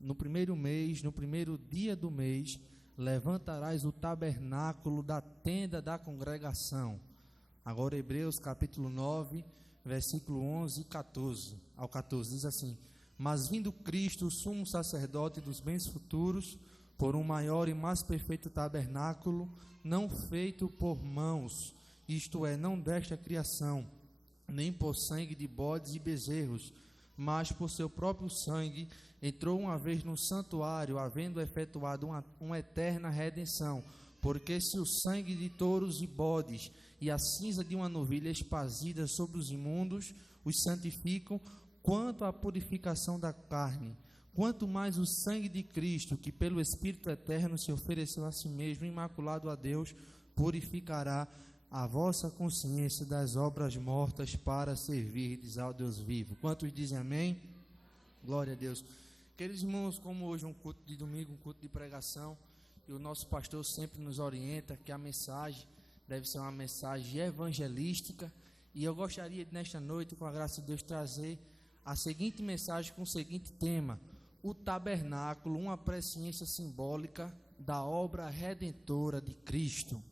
no primeiro mês, no primeiro dia do mês, levantarás o tabernáculo da tenda da congregação. Agora Hebreus capítulo 9, versículo 11 e 14 ao 14, diz assim: mas vindo Cristo, o sumo sacerdote dos bens futuros, por um maior e mais perfeito tabernáculo, não feito por mãos, isto é, não desta criação, nem por sangue de bodes e bezerros, mas por seu próprio sangue, entrou uma vez no santuário, havendo efetuado uma eterna redenção. Porque se o sangue de touros e bodes e a cinza de uma novilha espazida sobre os imundos os santificam, quanto à purificação da carne, quanto mais o sangue de Cristo, que pelo Espírito eterno se ofereceu a si mesmo, imaculado a Deus, purificará a vossa consciência das obras mortas para servirdes ao Deus vivo. Quantos dizem amém? Glória a Deus. Queridos irmãos, como hoje é um culto de domingo, um culto de pregação, e o nosso pastor sempre nos orienta que a mensagem deve ser uma mensagem evangelística, e eu gostaria de, nesta noite, com a graça de Deus, trazer a seguinte mensagem com o seguinte tema: o tabernáculo, uma presciência simbólica da obra redentora de Cristo.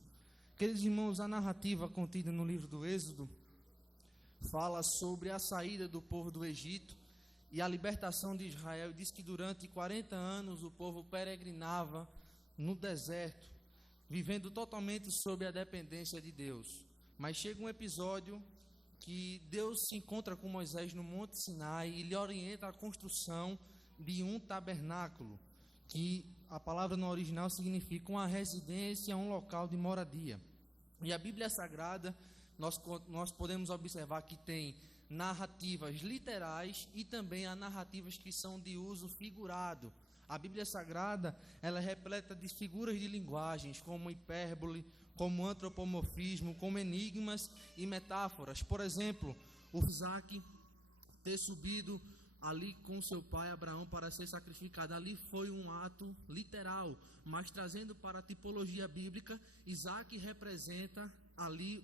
Queridos irmãos, a narrativa contida no livro do Êxodo fala sobre a saída do povo do Egito e a libertação de Israel. Diz que durante 40 anos o povo peregrinava no deserto, vivendo totalmente sob a dependência de Deus. Mas chega um episódio que Deus se encontra com Moisés no Monte Sinai e lhe orienta a construção de um tabernáculo, que a palavra no original significa uma residência, um local de moradia. E a Bíblia Sagrada, nós podemos observar que tem narrativas literais e também há narrativas que são de uso figurado. A Bíblia Sagrada, ela é repleta de figuras de linguagens, como hipérbole, como antropomorfismo, como enigmas e metáforas. Por exemplo, o Isaac ter subido ali com seu pai Abraão para ser sacrificado, ali foi um ato literal, mas trazendo para a tipologia bíblica, Isaac representa ali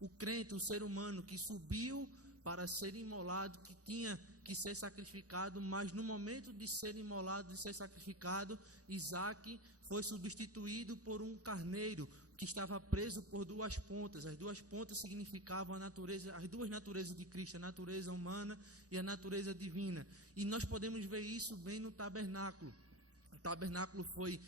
o crente, o ser humano que subiu para ser imolado, que tinha que ser sacrificado, mas no momento de ser imolado, de ser sacrificado, Isaac foi substituído por um carneiro que estava preso por duas pontas. As duas pontas significavam a natureza, as duas naturezas de Cristo, a natureza humana e a natureza divina. E nós podemos ver isso bem no tabernáculo. O tabernáculo foi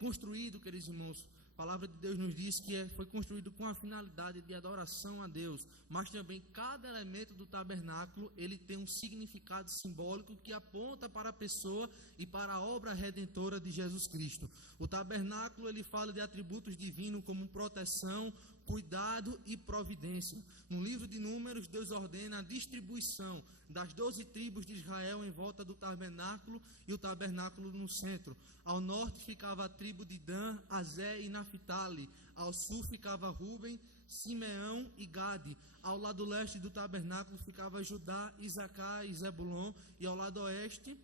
construído, queridos irmãos, a palavra de Deus nos diz que foi construído com a finalidade de adoração a Deus, mas também cada elemento do tabernáculo, ele tem um significado simbólico que aponta para a pessoa e para a obra redentora de Jesus Cristo. O tabernáculo, ele fala de atributos divinos como proteção, cuidado e providência. No livro de Números, Deus ordena a distribuição das 12 tribos de Israel em volta do tabernáculo e o tabernáculo no centro. Ao norte ficava a tribo de Dan, Azé e Naphtali. Ao sul ficava Ruben, Simeão e Gade. Ao lado leste do tabernáculo ficava Judá, Isacar e Zebulon. E ao lado oeste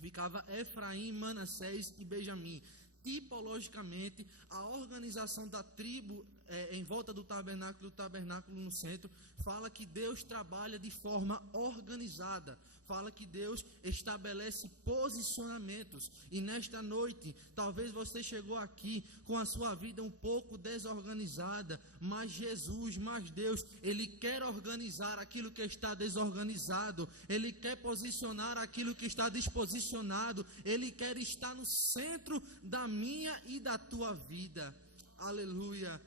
ficava Efraim, Manassés e Benjamim. Tipologicamente, a organização da tribo em volta do tabernáculo e o tabernáculo no centro fala que Deus trabalha de forma organizada, fala que Deus estabelece posicionamentos. E nesta noite, talvez você chegou aqui com a sua vida um pouco desorganizada, mas Jesus, mas Deus, Ele quer organizar aquilo que está desorganizado, Ele quer posicionar aquilo que está desposicionado, Ele quer estar no centro da minha e da tua vida. Aleluia.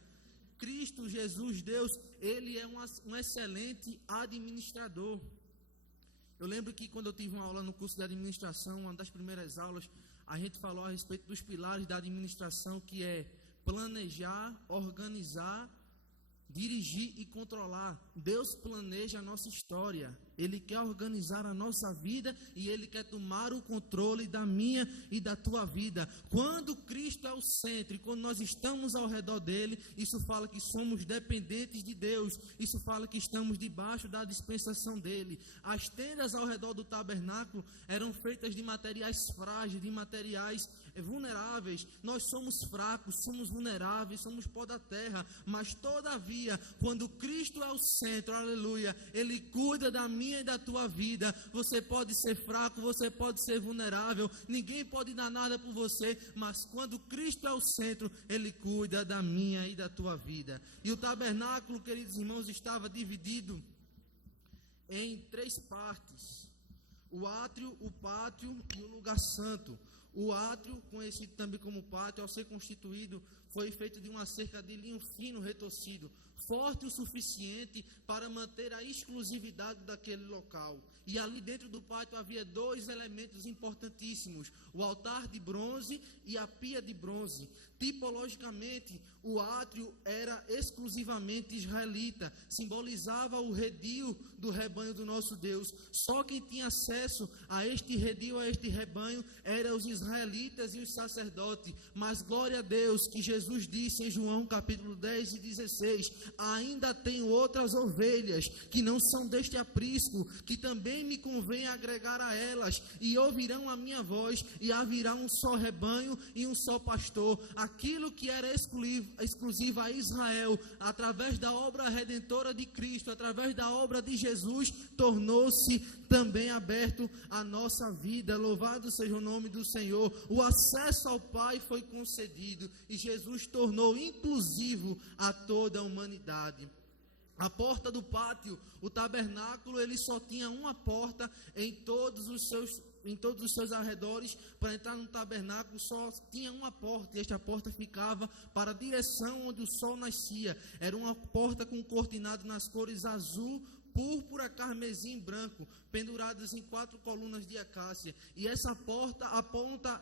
Cristo Jesus, Deus, Ele é um excelente administrador. Eu lembro que quando eu tive uma aula no curso de administração, uma das primeiras aulas, a gente falou a respeito dos pilares da administração, que é planejar, organizar, dirigir e controlar. Deus planeja a nossa história. Ele quer organizar a nossa vida e Ele quer tomar o controle da minha e da tua vida. Quando Cristo é o centro e quando nós estamos ao redor dele, isso fala que somos dependentes de Deus. Isso fala que estamos debaixo da dispensação dele. As tendas ao redor do tabernáculo eram feitas de materiais frágeis, de materiais vulneráveis. Nós somos fracos, somos vulneráveis, somos pó da terra, mas todavia, quando Cristo é o centro, aleluia, Ele cuida da minha minha e da tua vida. Você pode ser fraco, você pode ser vulnerável, ninguém pode dar nada por você, mas quando Cristo é o centro, Ele cuida da minha e da tua vida. E o tabernáculo, queridos irmãos, estava dividido em 3 partes: o átrio, o pátio e o lugar santo. O átrio, conhecido também como pátio, ao ser constituído, foi feito de uma cerca de linho fino retorcido, forte o suficiente para manter a exclusividade daquele local. E ali dentro do pátio havia 2 elementos importantíssimos: o altar de bronze e a pia de bronze. Tipologicamente, o átrio era exclusivamente israelita, simbolizava o redil do rebanho do nosso Deus. Só quem tinha acesso a este redil, a este rebanho, eram os israelitas e os sacerdotes. Mas glória a Deus que Jesus disse em João capítulo 10 e 16: ainda tenho outras ovelhas que não são deste aprisco, que também me convém agregar a elas, e ouvirão a minha voz, e haverá um só rebanho e um só pastor. Aquilo que era exclusivo a Israel, através da obra redentora de Cristo, através da obra de Jesus, tornou-se também aberto à nossa vida. Louvado seja o nome do Senhor. O acesso ao Pai foi concedido, e Jesus tornou inclusivo a toda a humanidade. A porta do pátio, o tabernáculo, ele só tinha uma porta em todos os seus arredores. Para entrar no tabernáculo só tinha uma porta, e esta porta ficava para a direção onde o sol nascia. Era uma porta com cortinado nas cores azul, púrpura, carmesim e branco, penduradas em 4 colunas de acácia. E essa porta aponta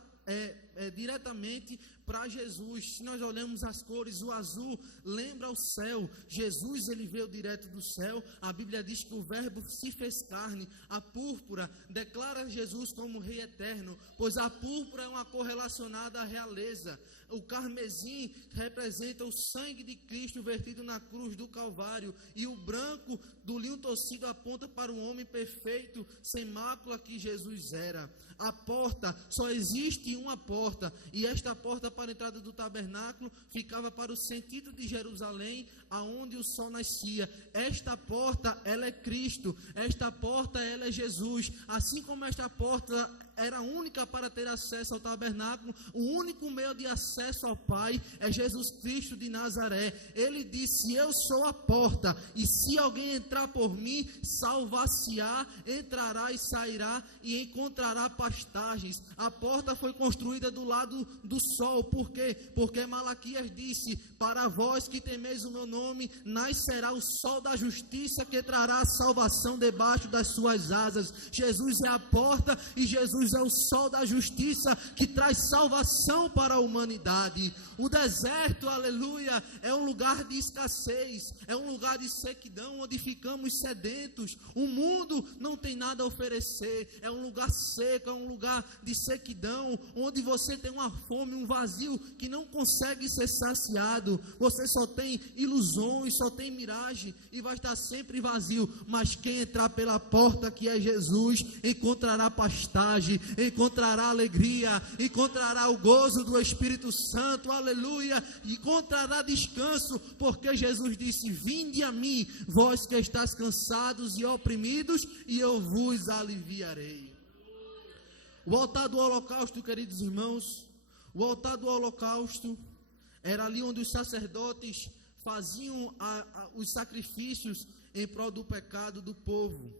diretamente para Jesus. Se nós olhamos as cores, o azul lembra o céu. Jesus, ele veio direto do céu. A Bíblia diz que o verbo se fez carne. A púrpura declara Jesus como rei eterno, pois a púrpura é uma cor relacionada à realeza. O carmesim representa o sangue de Cristo vertido na cruz do Calvário, e o branco do linho torcido aponta para o homem perfeito, sem mácula, que Jesus era. A porta, só existe uma porta, e esta porta para a entrada do tabernáculo ficava para o sentido de Jerusalém, aonde o sol nascia. Esta porta, ela é Cristo. Esta porta, ela é Jesus. Assim como esta porta era única para ter acesso ao tabernáculo, o único meio de acesso ao Pai é Jesus Cristo de Nazaré. Ele disse: eu sou a porta, e se alguém entrar por mim, salvar-se-á, entrará e sairá e encontrará pastagens. A porta foi construída do lado do sol. Por quê? Porque Malaquias disse: para vós que temeis o meu nome, nascerá o sol da justiça, que trará a salvação debaixo das suas asas. Jesus é a porta, e Jesus é o sol da justiça, que traz salvação para a humanidade. O deserto, aleluia, é um lugar de escassez, é um lugar de sequidão, onde ficamos sedentos. O mundo não tem nada a oferecer, é um lugar seco, é um lugar de sequidão, onde você tem uma fome, um vazio que não consegue ser saciado. Você só tem ilusões, só tem miragem, e vai estar sempre vazio. Mas quem entrar pela porta, que é Jesus, encontrará pastagem, encontrará alegria, encontrará o gozo do Espírito Santo, aleluia, encontrará descanso, porque Jesus disse: vinde a mim, vós que estáis cansados e oprimidos, e eu vos aliviarei. O altar do holocausto, queridos irmãos, o altar do holocausto era ali onde os sacerdotes faziam os sacrifícios em prol do pecado do povo.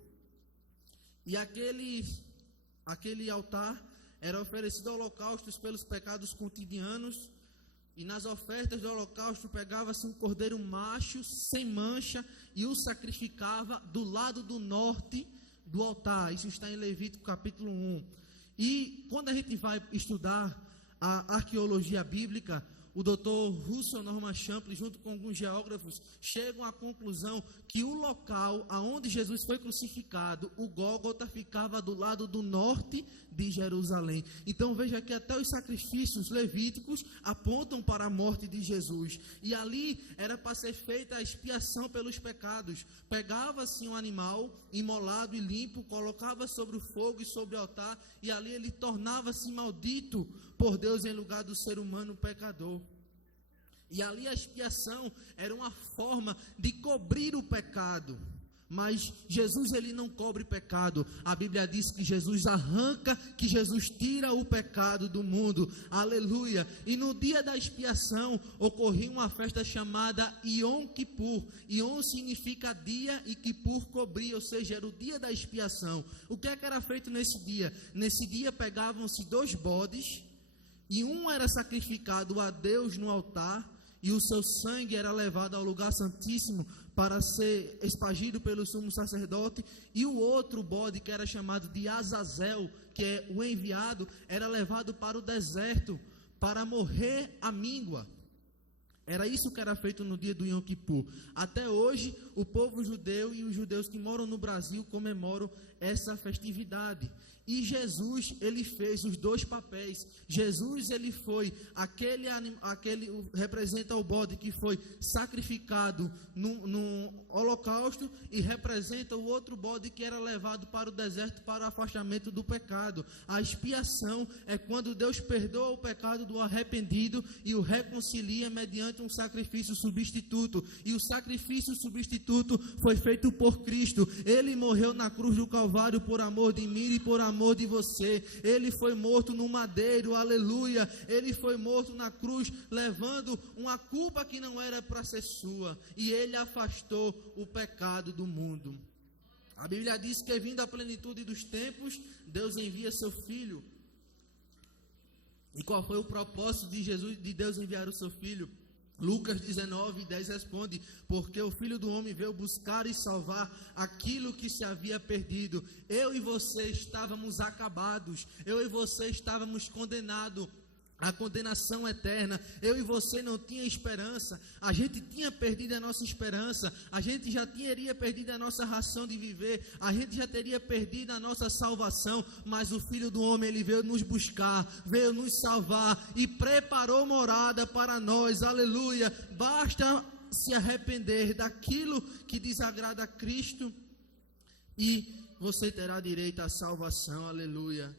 E aquele altar era oferecido holocaustos pelos pecados cotidianos, e nas ofertas do holocausto pegava-se um cordeiro macho sem mancha e o sacrificava do lado do norte do altar. Isso está em Levítico capítulo 1. E quando a gente vai estudar a arqueologia bíblica, o Dr. Russell Norman Champlin, junto com alguns geógrafos, chegam à conclusão que o local aonde Jesus foi crucificado, o Gólgota, ficava do lado do norte de Jerusalém. Então veja que até os sacrifícios levíticos apontam para a morte de Jesus. E ali era para ser feita a expiação pelos pecados. Pegava-se um animal imolado e limpo, colocava sobre o fogo e sobre o altar, e ali ele tornava-se maldito por Deus em lugar do ser humano pecador. E ali a expiação era uma forma de cobrir o pecado. Mas Jesus, ele não cobre pecado. A Bíblia diz que Jesus arranca, que Jesus tira o pecado do mundo. Aleluia. E no dia da expiação ocorria uma festa chamada Yom Kippur. Yom significa dia e Kippur cobrir, ou seja, era o dia da expiação. O que é que era feito nesse dia? Nesse dia pegavam-se 2 bodes e um era sacrificado a Deus no altar e o seu sangue era levado ao lugar santíssimo para ser espargido pelo sumo sacerdote, e o outro bode, que era chamado de Azazel, que é o enviado, era levado para o deserto, para morrer à míngua. Era isso que era feito no dia do Yom Kippur. Até hoje, o povo judeu e os judeus que moram no Brasil comemoram essa festividade. E Jesus, ele fez os 2 papéis. Jesus, ele foi aquele representa o bode que foi sacrificado no holocausto, e representa o outro bode que era levado para o deserto para o afastamento do pecado. A expiação é quando Deus perdoa o pecado do arrependido e o reconcilia mediante um sacrifício substituto. E o sacrifício substituto foi feito por Cristo. Ele morreu na cruz do Calvário por amor de mim e por amor de você. Ele foi morto no madeiro, aleluia. Ele foi morto na cruz, levando uma culpa que não era para ser sua, e ele afastou o pecado do mundo. A Bíblia diz que, vindo a plenitude dos tempos, Deus envia seu Filho. E qual foi o propósito de Deus enviar o seu Filho? Lucas 19:10 responde: porque o Filho do Homem veio buscar e salvar aquilo que se havia perdido. Eu e você estávamos acabados, eu e você estávamos condenados a condenação eterna. Eu e você não tinha esperança. A gente tinha perdido a nossa esperança. A gente já teria perdido a nossa ração de viver. A gente já teria perdido a nossa salvação. Mas o Filho do Homem, ele veio nos buscar, veio nos salvar e preparou morada para nós. Aleluia. Basta se arrepender daquilo que desagrada a Cristo e você terá direito à salvação. Aleluia.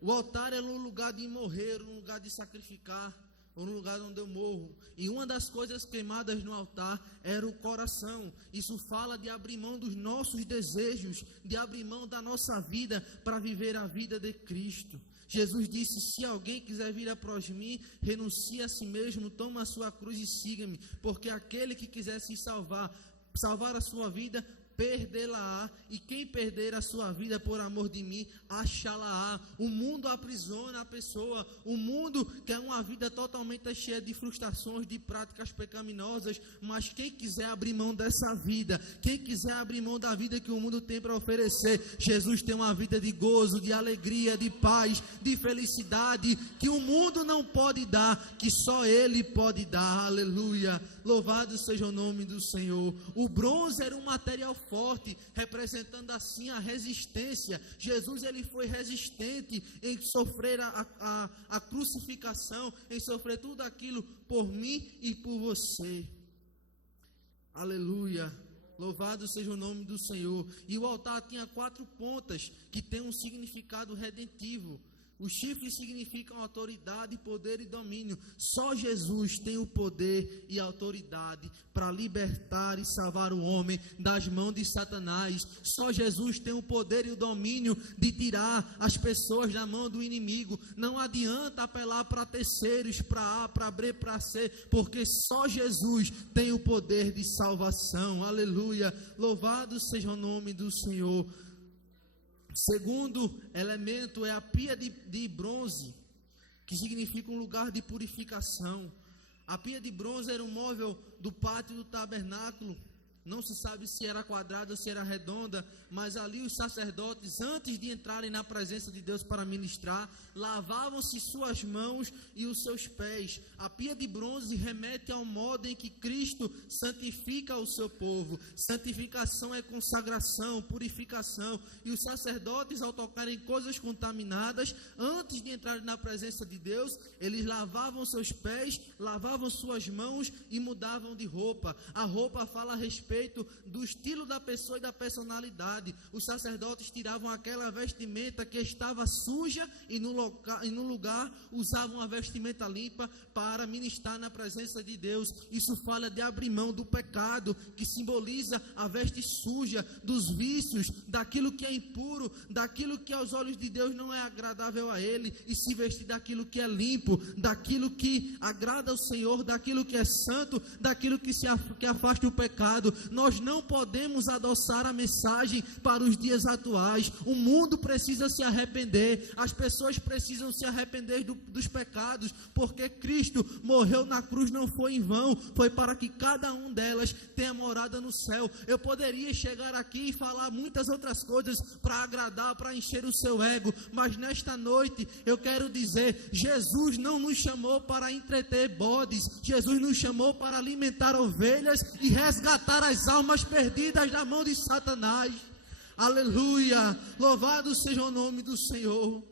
O altar era um lugar de morrer, um lugar de sacrificar, um lugar onde eu morro. E uma das coisas queimadas no altar era o coração. Isso fala de abrir mão dos nossos desejos, de abrir mão da nossa vida para viver a vida de Cristo. Jesus disse: se alguém quiser vir após mim, renuncie a si mesmo, toma a sua cruz e siga-me. Porque aquele que quiser se salvar a sua vida, perdê-la-á, e quem perder a sua vida por amor de mim, achá-la-á. O mundo aprisiona a pessoa. O mundo quer uma vida totalmente cheia de frustrações, de práticas pecaminosas. Mas quem quiser abrir mão dessa vida, quem quiser abrir mão da vida que o mundo tem para oferecer, Jesus tem uma vida de gozo, de alegria, de paz, de felicidade, que o mundo não pode dar, que só Ele pode dar. Aleluia. Louvado seja o nome do Senhor. O bronze era um material forte, representando assim a resistência. Jesus, ele foi resistente em sofrer a crucificação, em sofrer tudo aquilo por mim e por você. Aleluia. Louvado seja o nome do Senhor. E o altar tinha 4 pontas que tem um significado redentivo. Os chifres significam autoridade, poder e domínio. Só Jesus tem o poder e a autoridade para libertar e salvar o homem das mãos de Satanás. Só Jesus tem o poder e o domínio de tirar as pessoas da mão do inimigo. Não adianta apelar para terceiros, para A, para B, para C, porque só Jesus tem o poder de salvação. Aleluia. Louvado seja o nome do Senhor. Segundo elemento é a pia de bronze, que significa um lugar de purificação. A pia de bronze era um móvel do pátio do tabernáculo. Não se sabe se era quadrada ou se era redonda, mas ali os sacerdotes, antes de entrarem na presença de Deus para ministrar, lavavam-se suas mãos e os seus pés. A pia de bronze remete ao modo em que Cristo santifica o seu povo. Santificação é consagração, purificação. E os sacerdotes, ao tocarem coisas contaminadas, antes de entrarem na presença de Deus, eles lavavam seus pés, lavavam suas mãos e mudavam de roupa. A roupa fala a respeito respeito do estilo da pessoa e da personalidade. Os sacerdotes tiravam aquela vestimenta que estava suja e no lugar usavam uma vestimenta limpa para ministrar na presença de Deus. Isso fala de abrir mão do pecado, que simboliza a veste suja, dos vícios, daquilo que é impuro, daquilo que aos olhos de Deus não é agradável a Ele, e se vestir daquilo que é limpo, daquilo que agrada ao Senhor, daquilo que é santo, daquilo que afasta o pecado. Nós não podemos adoçar a mensagem para os dias atuais. O mundo precisa se arrepender, as pessoas precisam se arrepender dos pecados, porque Cristo morreu na cruz, não foi em vão, foi para que cada um delas tenha morada no céu. Eu poderia chegar aqui e falar muitas outras coisas para agradar, para encher o seu ego, mas nesta noite eu quero dizer, Jesus não nos chamou para entreter bodes, Jesus nos chamou para alimentar ovelhas e resgatar as almas perdidas da mão de Satanás. Aleluia, louvado seja o nome do Senhor.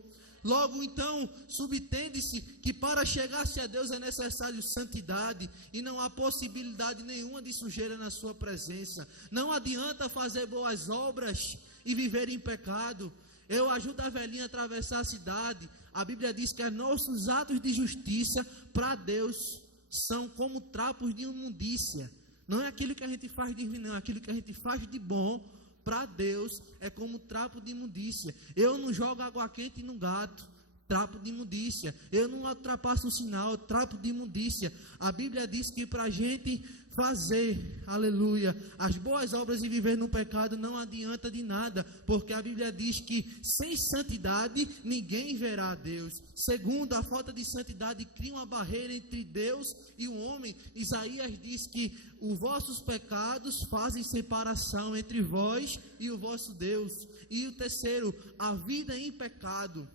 Logo então, subentende-se que para chegar-se a Deus é necessário santidade, e não há possibilidade nenhuma de sujeira na sua presença. Não adianta fazer boas obras e viver em pecado. Eu ajudo a velhinha a atravessar a cidade. A Bíblia diz que nossos atos de justiça para Deus são como trapos de imundícia. Não é aquilo que a gente faz de ruim, não, é aquilo que a gente faz de bom. Para Deus é como trapo de imundícia. Eu não jogo água quente no gato, trapo de imundícia. Eu não ultrapasso o sinal, trapo de imundícia. A Bíblia diz que para a gente fazer, aleluia, as boas obras e viver no pecado não adianta de nada, porque a Bíblia diz que sem santidade ninguém verá a Deus. Segundo, a falta de santidade cria uma barreira entre Deus e o homem. Isaías diz que os vossos pecados fazem separação entre vós e o vosso Deus. E o terceiro, a vida em pecado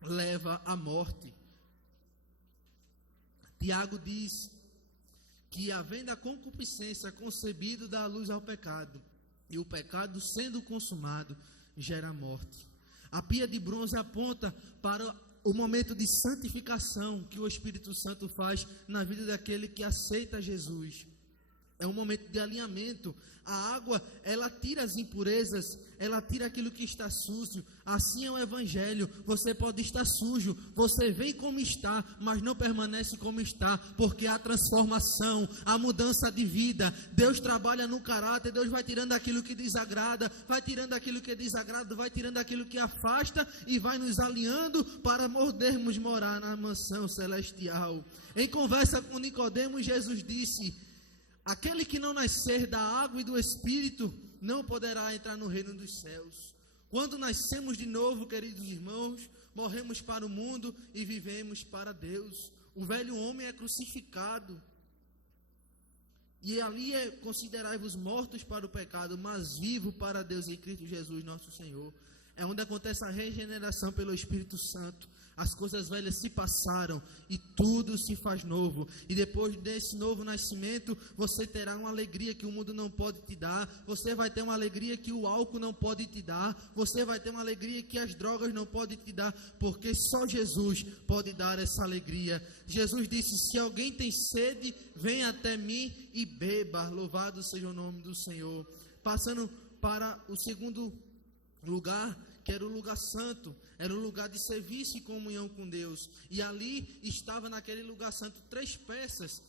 leva à morte. Tiago diz que havendo a concupiscência concebido dá luz ao pecado, e o pecado sendo consumado gera morte. A pia de bronze aponta para o momento de santificação que o Espírito Santo faz na vida daquele que aceita Jesus. É um momento de alinhamento. A água, ela tira as impurezas, ela tira aquilo que está sujo. Assim é o Evangelho. Você pode estar sujo, você vem como está, mas não permanece como está, porque há transformação, há mudança de vida. Deus trabalha no caráter, Deus vai tirando aquilo que desagrada, vai tirando aquilo que é desagrado, vai tirando aquilo que afasta e vai nos alinhando para podermos morar na mansão celestial. Em conversa com Nicodemos, Jesus disse: aquele que não nascer da água e do Espírito não poderá entrar no reino dos céus. Quando nascemos de novo, queridos irmãos, morremos para o mundo e vivemos para Deus. O velho homem é crucificado. E ali é: considerai-vos mortos para o pecado, mas vivo para Deus em Cristo Jesus nosso Senhor. É onde acontece a regeneração pelo Espírito Santo. As coisas velhas se passaram e tudo se faz novo. E depois desse novo nascimento, você terá uma alegria que o mundo não pode te dar. Você vai ter uma alegria que o álcool não pode te dar. Você vai ter uma alegria que as drogas não podem te dar, porque só Jesus pode dar essa alegria. Jesus disse: se alguém tem sede, venha até mim e beba. Louvado seja o nome do Senhor. Passando para o segundo lugar, que era o lugar santo, era um lugar de serviço e comunhão com Deus. E ali estava naquele lugar santo 3 peças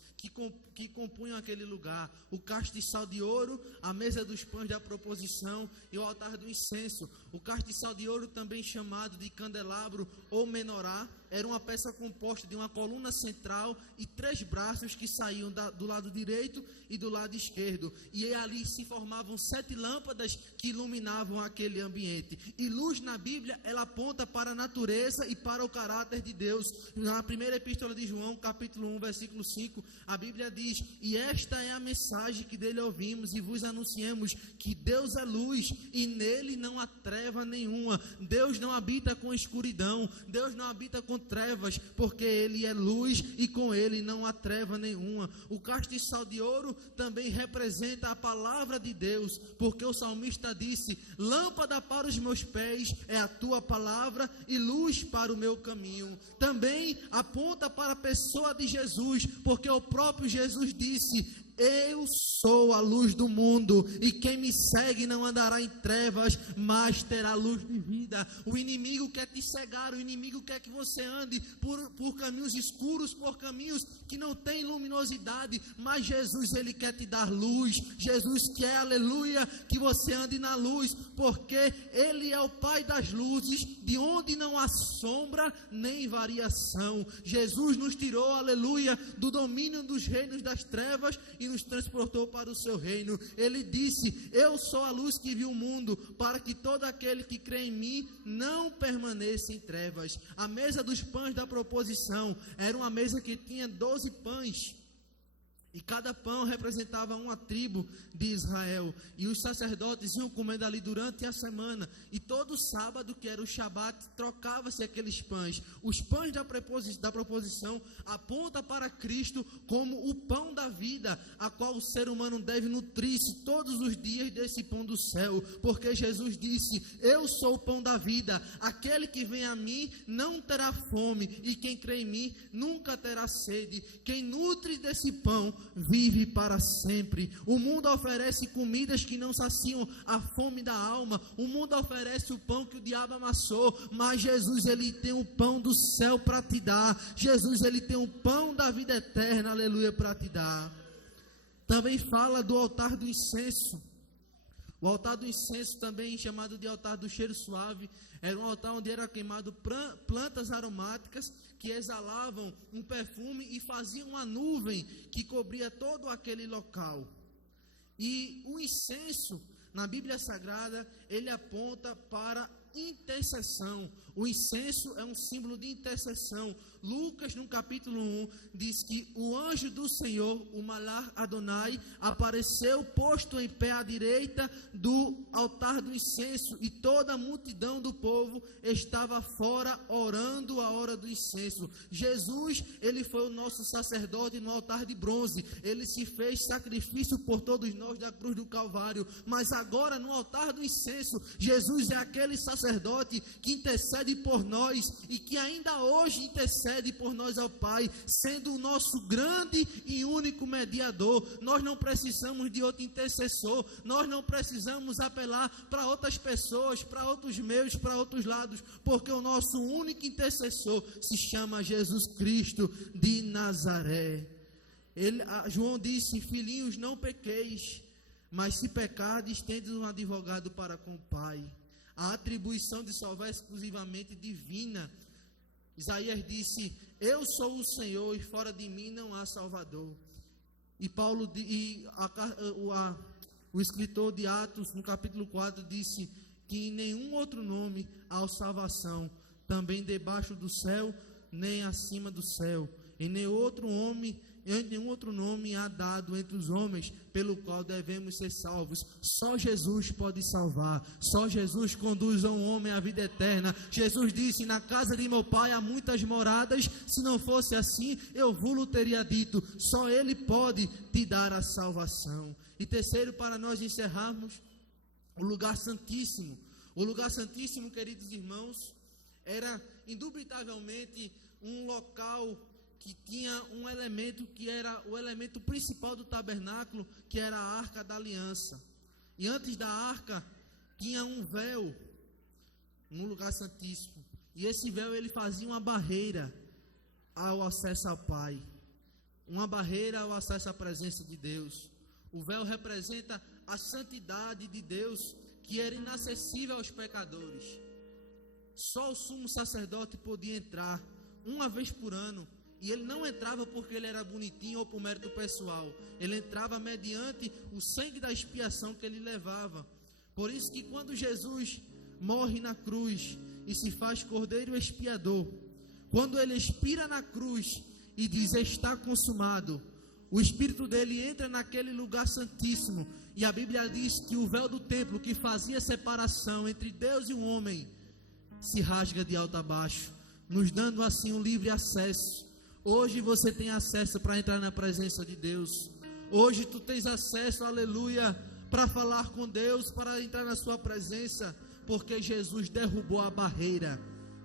que compunham aquele lugar: o castiçal de ouro, a mesa dos pães da proposição e o altar do incenso. O castiçal de ouro, também chamado de candelabro ou menorá, era uma peça composta de uma coluna central e 3 braços que saíam do lado direito e do lado esquerdo. E ali se formavam 7 lâmpadas que iluminavam aquele ambiente. E luz na Bíblia, ela aponta para a natureza e para o caráter de Deus. Na primeira epístola de João, capítulo 1, versículo 5, a Bíblia diz: e esta é a mensagem que dele ouvimos e vos anunciamos, que Deus é luz e nele não há treva nenhuma. Deus não habita com escuridão, Deus não habita com trevas, porque ele é luz e com ele não há treva nenhuma. O castiçal de ouro também representa a palavra de Deus, porque o salmista disse: lâmpada para os meus pés é a tua palavra e luz para o meu caminho. Também aponta para a pessoa de Jesus, porque o próprio Jesus disse: eu sou a luz do mundo, e quem me segue não andará em trevas, mas terá luz de vida. O inimigo quer te cegar, o inimigo quer que você ande por caminhos escuros, por caminhos que não tem luminosidade, mas Jesus, ele quer te dar luz. Jesus quer, aleluia, que você ande na luz, porque ele é o Pai das luzes, de onde não há sombra nem variação. Jesus nos tirou, aleluia, do domínio dos reinos das trevas e nos transportou para o seu reino. Ele disse: eu sou a luz que viu o mundo, para que todo aquele que crê em mim não permaneça em trevas. A mesa dos pães da proposição era uma mesa que tinha 12 pães, e cada pão representava uma tribo de Israel. E os sacerdotes iam comendo ali durante a semana. E todo sábado, que era o Shabat, trocava-se aqueles pães. Os pães da proposição apontam para Cristo como o pão da vida, a qual o ser humano deve nutrir-se todos os dias desse pão do céu. Porque Jesus disse: eu sou o pão da vida. Aquele que vem a mim não terá fome, e quem crê em mim nunca terá sede. Quem nutre desse pão vive para sempre. O mundo oferece comidas que não saciam a fome da alma. O mundo oferece o pão que o diabo amassou, mas Jesus, ele tem o pão do céu para te dar. Jesus, ele tem o pão da vida eterna, aleluia, para te dar. Também fala do altar do incenso. O altar do incenso, também chamado de altar do cheiro suave, era um altar onde era queimado plantas aromáticas que exalavam um perfume e faziam uma nuvem que cobria todo aquele local. E o incenso, na Bíblia Sagrada, ele aponta para intercessão. O incenso é um símbolo de intercessão. Lucas, no capítulo 1, diz que o anjo do Senhor, o Malach Adonai, apareceu posto em pé à direita do altar do incenso, e toda a multidão do povo estava fora orando a hora do incenso. Jesus, ele foi o nosso sacerdote no altar de bronze. Ele se fez sacrifício por todos nós da cruz do Calvário. Mas agora, no altar do incenso, Jesus é aquele sacerdote que intercede por nós, e que ainda hoje intercede por nós ao Pai, sendo o nosso grande e único mediador. Nós não precisamos de outro intercessor, nós não precisamos apelar para outras pessoas, para outros meios, para outros lados, porque o nosso único intercessor se chama Jesus Cristo de Nazaré. João disse: filhinhos, não pequeis, mas se pecardes, tendes um advogado para com o Pai. A atribuição de salvar é exclusivamente divina. Isaías disse: eu sou o Senhor, e fora de mim não há Salvador. E Paulo, o escritor de Atos, no capítulo 4, disse que em nenhum outro nome há salvação, também debaixo do céu, nem acima do céu. Em nenhum outro nome há dado entre os homens pelo qual devemos ser salvos. Só Jesus pode salvar. Só Jesus conduz um homem à vida eterna. Jesus disse: na casa de meu Pai há muitas moradas. Se não fosse assim, eu vos teria dito. Só Ele pode te dar a salvação. E terceiro, para nós encerrarmos, o lugar santíssimo. O lugar santíssimo, queridos irmãos, era indubitavelmente um local que tinha um elemento que era o elemento principal do tabernáculo, que era a Arca da Aliança. E antes da arca tinha um véu no lugar santíssimo. E esse véu, ele fazia uma barreira ao acesso ao Pai, uma barreira ao acesso à presença de Deus. O véu representa a santidade de Deus, que era inacessível aos pecadores. Só o sumo sacerdote podia entrar uma vez por ano. E ele não entrava porque ele era bonitinho ou por mérito pessoal. Ele entrava mediante o sangue da expiação que ele levava. Por isso que quando Jesus morre na cruz e se faz cordeiro expiador, quando ele expira na cruz e diz: está consumado, o Espírito dele entra naquele lugar santíssimo. E a Bíblia diz que o véu do templo, que fazia separação entre Deus e o homem, se rasga de alto a baixo, nos dando assim um livre acesso. Hoje você tem acesso para entrar na presença de Deus. Hoje tu tens acesso, aleluia, para falar com Deus, para entrar na sua presença, porque Jesus derrubou a barreira.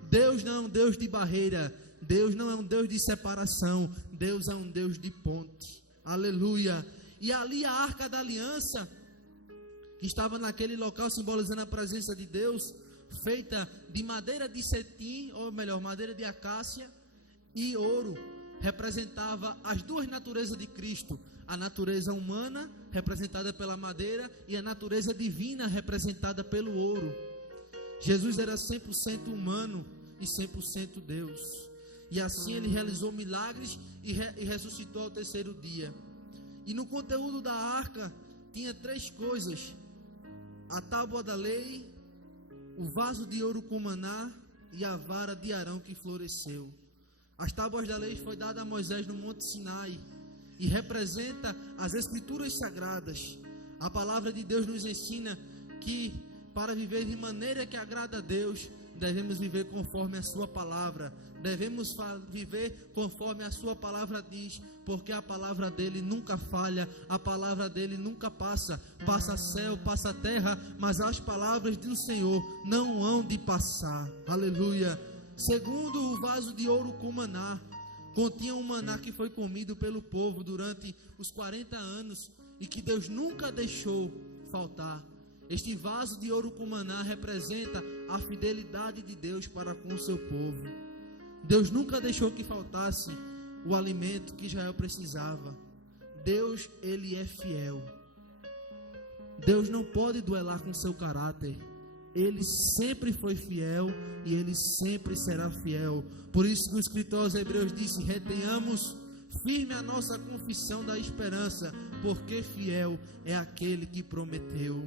Deus não é um Deus de barreira. Deus não é um Deus de separação. Deus é um Deus de ponte. Aleluia. E ali a Arca da Aliança, que estava naquele local simbolizando a presença de Deus, feita de madeira de cetim, ou melhor, madeira de acácia e ouro, representava as duas naturezas de Cristo, a natureza humana, representada pela madeira, e a natureza divina, representada pelo ouro. Jesus era 100% humano e 100% Deus, e assim ele realizou milagres e ressuscitou ao terceiro dia. E no conteúdo da arca tinha 3 coisas: a tábua da lei, o vaso de ouro com maná e a vara de Arão que floresceu. As tábuas da lei foi dada a Moisés no Monte Sinai e representa as escrituras sagradas. A palavra de Deus nos ensina que para viver de maneira que agrada a Deus, devemos viver conforme a sua palavra. Devemos viver conforme a sua palavra diz, porque a palavra dele nunca falha, a palavra dele nunca passa. Passa céu, passa terra, mas as palavras do Senhor não hão de passar. Aleluia. Segundo, o vaso de ouro com maná. Continha um maná que foi comido pelo povo durante os 40 anos e que Deus nunca deixou faltar. Este vaso de ouro com maná representa a fidelidade de Deus para com o seu povo. Deus nunca deixou que faltasse o alimento que Israel precisava. Deus, ele é fiel. Deus não pode duelar com seu caráter. Ele sempre foi fiel e ele sempre será fiel. Por isso que o escritor aos Hebreus disse: retenhamos firme a nossa confissão da esperança, porque fiel é aquele que prometeu.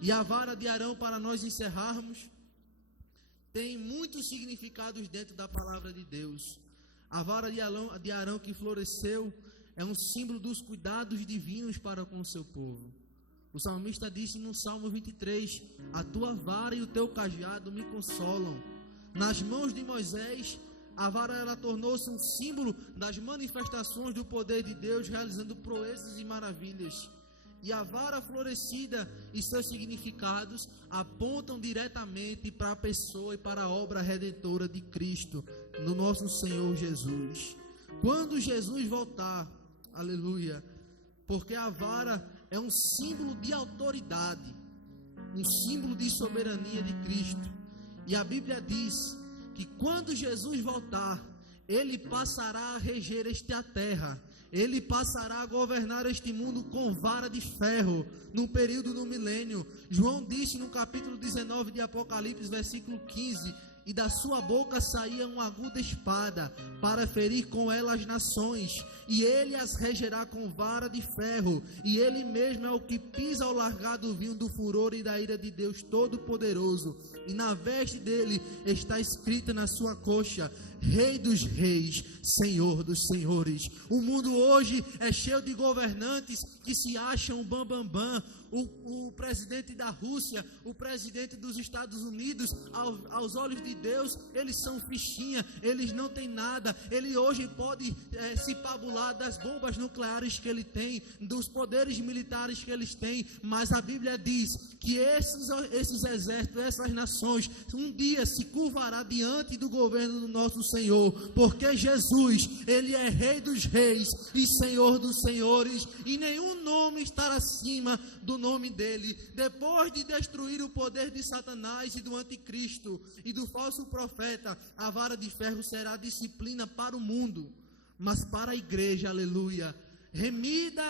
E a vara de Arão, para nós encerrarmos, tem muitos significados dentro da palavra de Deus. A vara de Arão que floresceu é um símbolo dos cuidados divinos para com o seu povo. O salmista disse no Salmo 23: a tua vara e o teu cajado me consolam. Nas mãos de Moisés, a vara ela tornou-se um símbolo das manifestações do poder de Deus, realizando proezas e maravilhas. E a vara florescida e seus significados apontam diretamente para a pessoa e para a obra redentora de Cristo, no nosso Senhor Jesus. Quando Jesus voltar, aleluia, porque a vara é um símbolo de autoridade, um símbolo de soberania de Cristo. E a Bíblia diz que quando Jesus voltar, ele passará a reger esta terra. Ele passará a governar este mundo com vara de ferro, no período do milênio. João disse no capítulo 19 de Apocalipse, versículo 15: e da sua boca saía uma aguda espada, para ferir com ela as nações, e ele as regerá com vara de ferro, e ele mesmo é o que pisa ao largar do vinho do furor e da ira de Deus Todo-Poderoso. E na veste dele está escrita na sua coxa: Rei dos reis, Senhor dos senhores. O mundo hoje é cheio de governantes que se acham bambambam. O presidente da Rússia, o presidente dos Estados Unidos, aos olhos de Deus, eles são fichinha, eles não têm nada. Ele hoje pode se pabular das bombas nucleares que ele tem, dos poderes militares que eles têm, mas a Bíblia diz que esses exércitos, essas nações, um dia se curvará diante do governo do nosso Senhor, porque Jesus, ele é Rei dos reis e Senhor dos senhores, e nenhum nome estará acima do nome dele. Depois de destruir o poder de Satanás e do anticristo e do falso profeta, a vara de ferro será disciplina para o mundo, mas para a igreja, aleluia, remida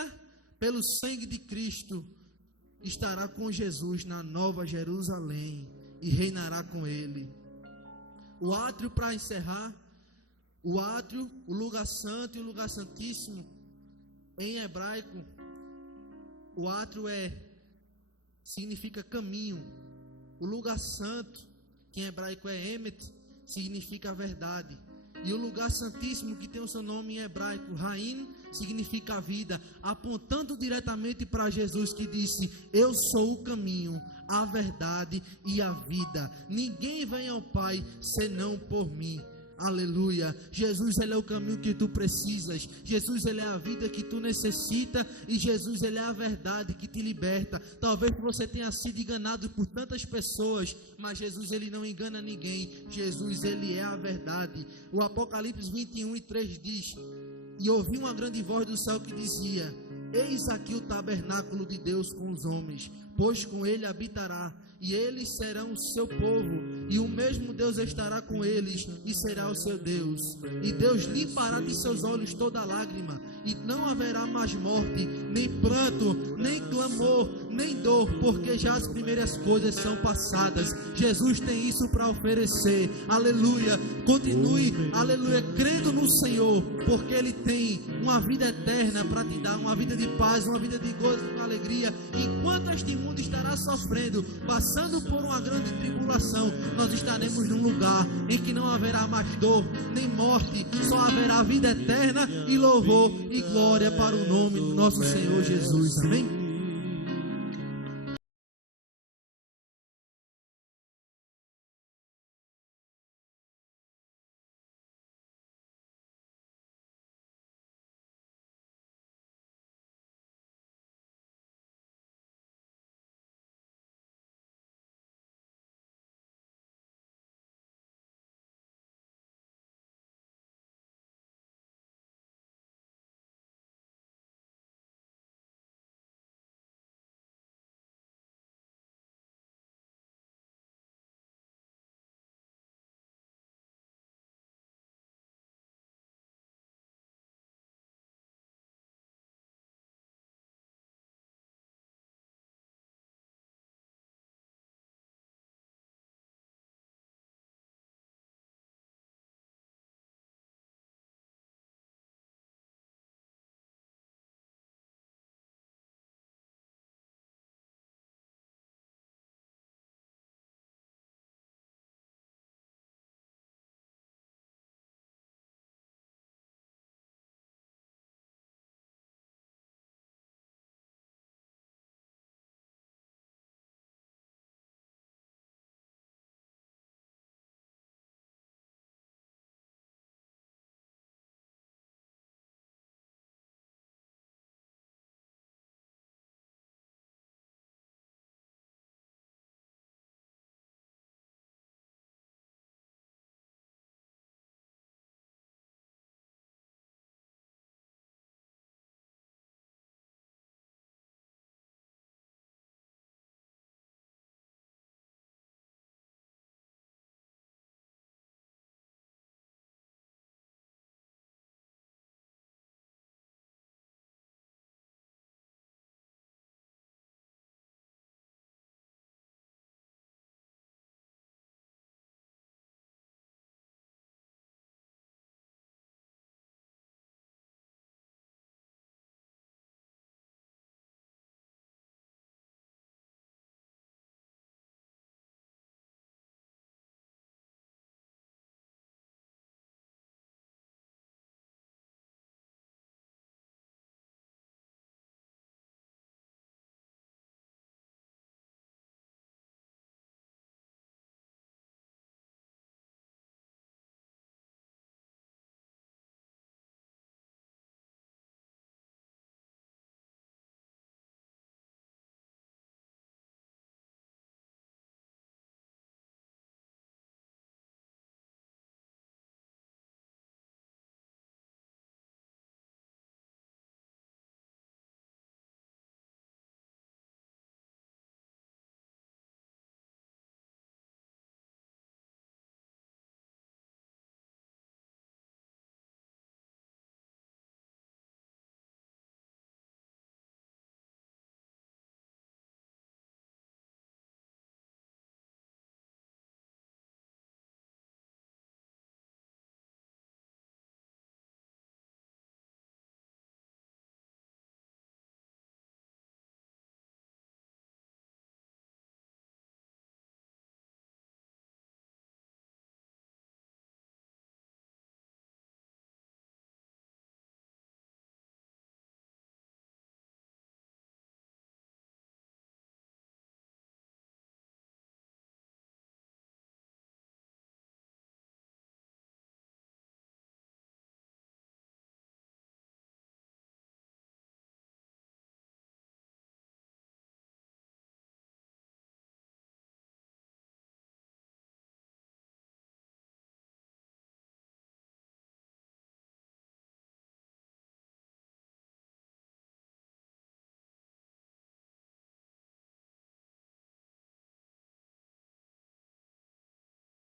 pelo sangue de Cristo, estará com Jesus na Nova Jerusalém e reinará com ele. O átrio, para encerrar, o átrio, o lugar santo e o lugar santíssimo, em hebraico, o átrio significa caminho. O lugar santo, que em hebraico é Emet, significa verdade. E o lugar santíssimo, que tem o seu nome em hebraico, Raim, significa vida, apontando diretamente para Jesus, que disse: eu sou o caminho, a verdade e a vida. Ninguém vem ao Pai senão por mim. Aleluia. Jesus, ele é o caminho que tu precisas. Jesus, ele é a vida que tu necessita. E Jesus, ele é a verdade que te liberta. Talvez você tenha sido enganado por tantas pessoas, mas Jesus, ele não engana ninguém. Jesus, ele é a verdade. O Apocalipse 21:3 diz: e ouvi uma grande voz do céu que dizia: Eis aqui o tabernáculo de Deus com os homens, pois com ele habitará, e eles serão o seu povo, e o mesmo Deus estará com eles, e será o seu Deus. E Deus limpará de seus olhos toda lágrima, e não haverá mais morte, nem pranto, nem clamor, nem dor, porque já as primeiras coisas são passadas. Jesus tem isso para oferecer. Aleluia. Continue, aleluia, crendo no Senhor, porque Ele tem uma vida eterna para te dar, uma vida de paz, uma vida de gozo, uma alegria. Enquanto este mundo estará sofrendo, passando por uma grande tribulação, nós estaremos num lugar em que não haverá mais dor, nem morte, só haverá vida eterna e louvor e glória para o nome do nosso Senhor Jesus. Amém?